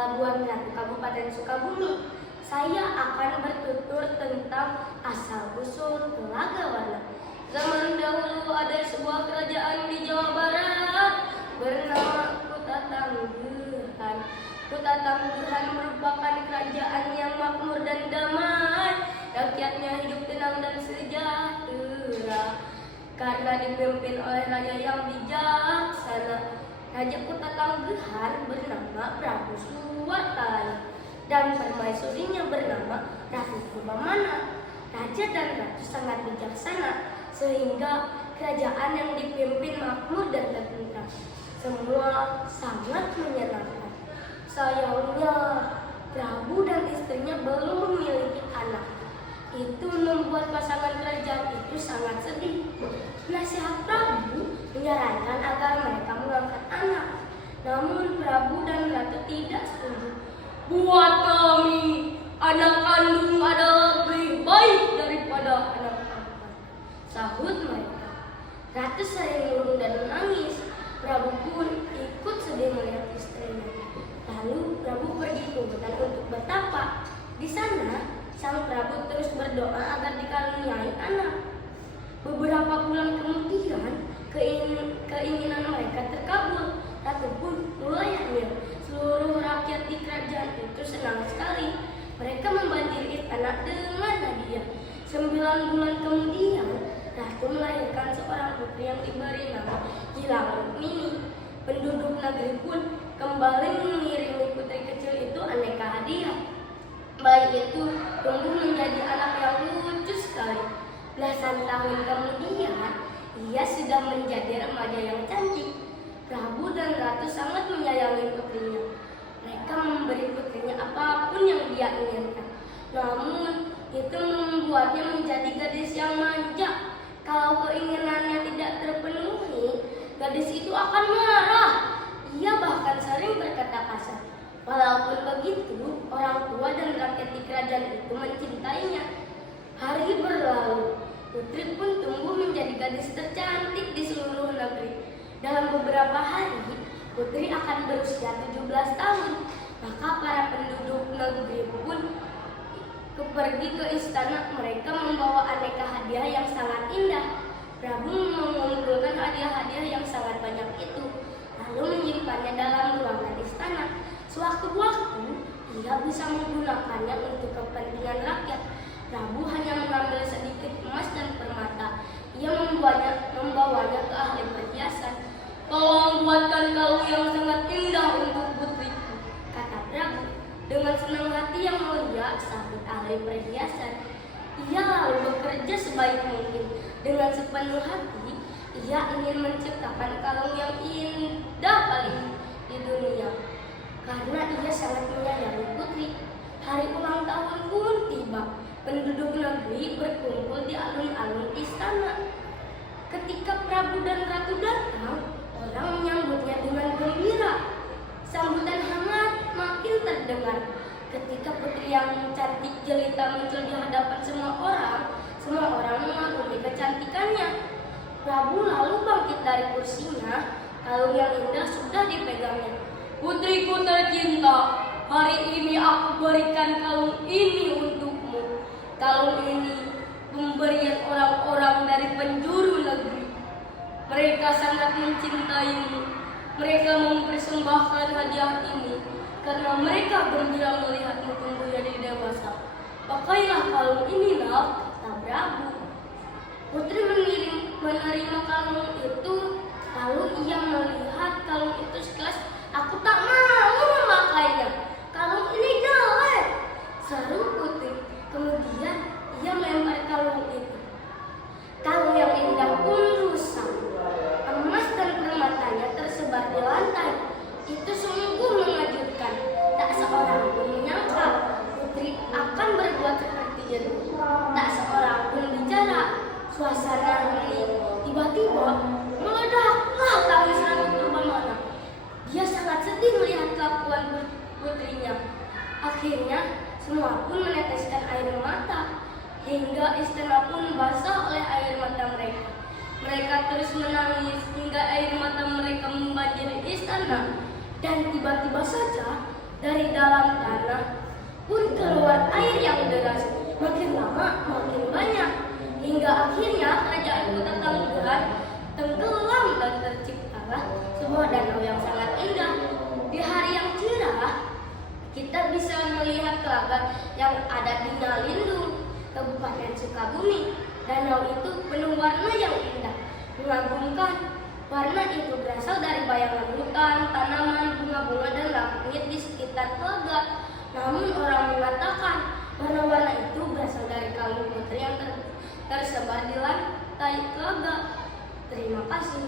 Pelabuhan Ratu, Kabupaten Sukabumi. Saya akan bertutur tentang asal-usul Telaga Warna. Zaman dahulu ada sebuah kerajaan di Jawa Barat bernama Kota Tanggerang. Kota Tanggerang merupakan kerajaan yang makmur dan damai. Rakyatnya hidup tenang dan sejahtera karena dipimpin oleh raja yang bijaksana. Raja Kota Tanggerang bernama Prabu Suwartali dan permaisurinya bernama Ratu Purbamana. Raja dan ratu sangat bijaksana sehingga kerajaan yang dipimpin makmur dan tentram. Semua sangat menyenangkan. Sayangnya Prabu dan istrinya belum memiliki anak. Itu membuat pasangan kerajaan itu sangat sedih. Nasihat Prabu menyarankan agar mereka mengangkat anak. Namun Prabu dan ratu tidak setuju. Buat kami, anak kandung adalah lebih baik daripada anak angkat, sahut mereka. Ratu sering murung dan menangis. Prabu pun ikut sedih melihat istrinya. Lalu Prabu pergi ke hutan untuk bertapa. Di sana, sang Prabu terus berdoa agar dikaruniai anak. Beberapa bulan kemudian, keinginan mereka terkabul. Ratu pun mulai hamil. Seluruh rakyat di kerajaan itu senang sekali. Mereka membanjiri istana dengan hadiah. 9 bulan kemudian, Ratu melahirkan seorang putri yang diberi nama Gilang Rukmini. Penduduk negeri pun kembali mengiringi putri kecil itu aneka hadiah. Bayi itu tumbuh menjadi anak yang lucu sekali. Belasan tahun kemudian, ia sudah menjadi remaja yang cantik. Prabu dan ratu sangat menyayangi putrinya. Mereka memberi putrinya apapun yang dia inginkan. Namun, itu membuatnya menjadi gadis yang manja. Kalau keinginannya tidak terpenuhi, gadis itu akan marah. Ia bahkan sering berkata kasar. Walaupun begitu, orang tua dan rakyat di kerajaan itu mencintainya. Hari berlalu, putri pun tumbuh menjadi gadis tercantik di seluruh negeri. Dalam beberapa hari, putri akan berusia 17 tahun. Maka para penduduk negeri pun pergi ke istana. Mereka membawa aneka hadiah yang sangat indah. Prabu mengumpulkan hadiah-hadiah yang sangat banyak itu, lalu menyimpannya dalam ruangan istana. Sewaktu-waktu, ia bisa menggunakannya untuk kepentingan rakyat. Prabu hanya mengambil sedikit emas dan permata. Ia membawanya ke ahli perhiasan. "Tolong buatkan kalung yang sangat indah untuk putriku," kata Prabu. Dengan senang hati yang mulia, sahut ahli perhiasan. Ia lalu bekerja sebaik mungkin. Dengan sepenuh hati, ia ingin menciptakan kalung yang indah paling di dunia. Karena ia sangat menyayangi putri. Hari ulang tahun pun tiba. Penduduk negeri berkumpul di alun-alun istana. Ketika Prabu dan ratu datang, orang menyambutnya dengan gembira. Sambutan hangat makin terdengar. Ketika putri yang cantik jelita muncul di hadapan semua orang mengagumi kecantikannya. Prabu lalu bangkit dari kursinya. Kalung yang indah sudah dipegangnya. "Putriku tercinta, hari ini aku berikan kalung ini untukmu. Kalung ini pemberian orang-orang dari penjuru negeri. Mereka sangat mencintaimu. Mereka mempersembahkan hadiah ini karena mereka gembira melihatmu tumbuh jadi dewasa. Pakailah kalung ini, nak," kata Prabu. Putri menerima kalung itu. Lalu ia melihat kalung itu sekilas. "Aku tak mau memakainya. Kalung ini jelek," seru putri. Kemudian ia melempar kalung itu. Kalung yang indah pun rusak. Emas dan permatanya tersebar di lantai. Itu sungguh mengejutkan. Tak seorang pun menyangka putri akan berbuat seperti itu. Tak seorang pun bicara. Suasana hening. Tiba-tiba meledaklah tangis Ratu Purbamana. Dia sangat sedih melihat kelakuan putrinya. Akhirnya semua pun meneteskan air mata. Hingga istana pun basah oleh air mata mereka. Mereka terus menangis hingga air mata mereka membanjiri istana. Dan tiba-tiba saja Dari dalam tanah pun keluar air yang deras. Makin lama makin banyak, hingga akhirnya kerajaan kota Tanggerang tenggelam dan terciptalah sebuah danau yang sangat indah. Di hari yang cerah, kita bisa melihat telaga yang ada di Ngalindung, Kabupaten Sukabumi. Danau itu penuh warna yang indah, mengagumkan. Warna itu berasal dari bayangan hutan, tanaman, bunga-bunga, dan langit di sekitar telaga. Namun orang mengatakan warna-warna itu berasal dari kalung putri yang tersebar di lantai telaga. Terima kasih.